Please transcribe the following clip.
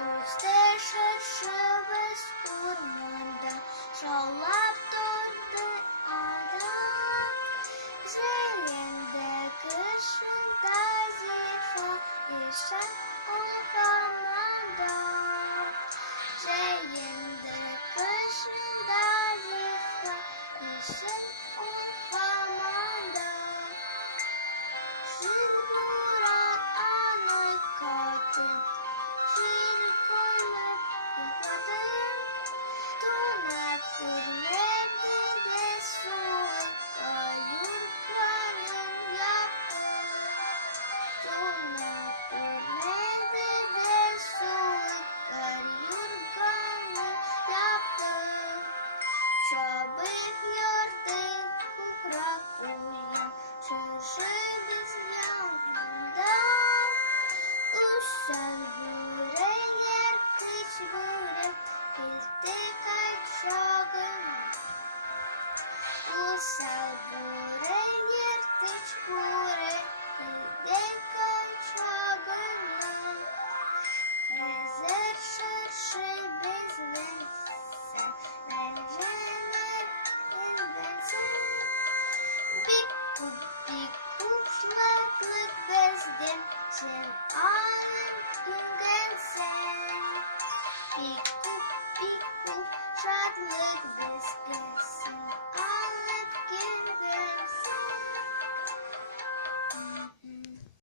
Şaşırmış ormanda şallap durdu adam. Zeyinde kışında zifa işen ormanda. Zeyinde kışında zifa işen ormanda. Zilburan anay kadın. Sabur